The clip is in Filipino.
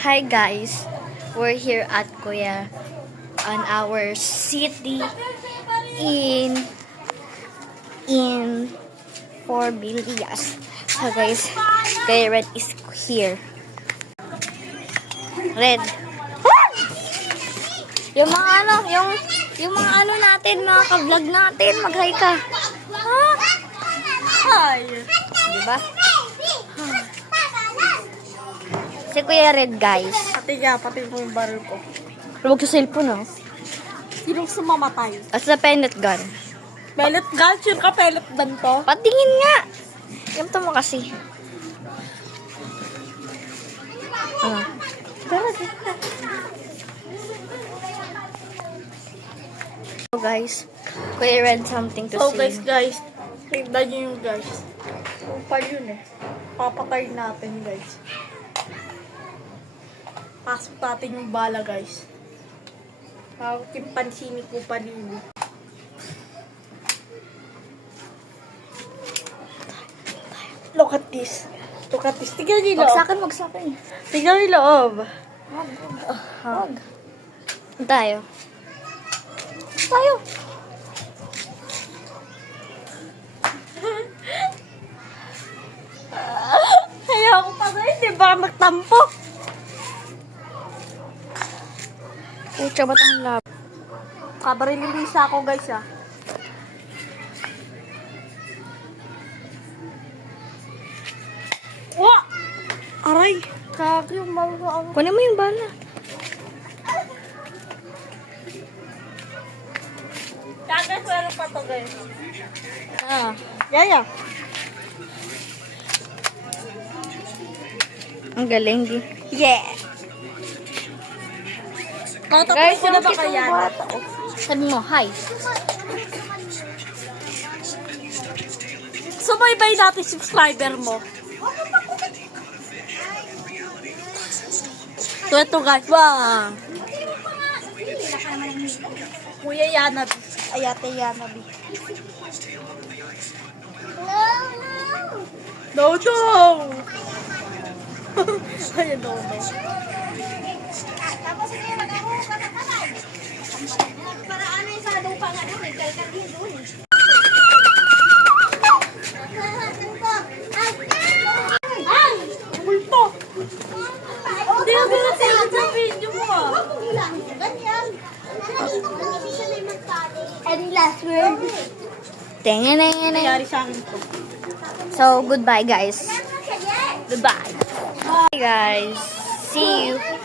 Hi guys, we're here at Kuya on our city in Fort Villas. So guys, Kuya Red is here. Red. Yung mga ano natin, mga ka-vlog natin, mag-hi ka. Hi! Diba? Si Kuya Red, guys. Pati mo yung baril ko. Huwag sa cellphone, no? Sinong sumamatay? At sa pellet gun. Pellet gun? Sure ka pellet gun to? Patingin nga. Gamto mo kasi. Ano? So guys, Kuya Red something to So say. guys, tignan nyo yung guys. Upal yun eh. Papatay natin guys. Pasok natin yung bala guys. Pansini ko panini. Look at this. Look at this. Tignan nyo yung loob. Wag sa akin. Tignan nyo yung loob. Wag. Tayo. Tayo. Kaya ako pa guys, di ba magtampo? Pucha, ba't ang lab? Kabarililisa ako guys ah. Wah! Aray! Kaki yung bala ako. Kunin mo yung bala. Kagas, meron pa to guys. Ah. Yaya. Ang galing, di. Yeah! Guys, ko na ba yung kaya? kitang bata. Oh. Sabi mo, hi. Sumaybay natin subscriber mo. Ito guys, wow! Kuya Yanabi. Ayate Yanabi. No! Ayan, no. Tapos hindi mag-ahuka na kamay. Para ano yung sa lupa nga doon, kalkalin doon. Ay! Multo! Hindi ako natin sa video mo ah. Ganyan. And last word. Nangyari sa akin to. So, goodbye, guys. Goodbye. Bye, guys. See you.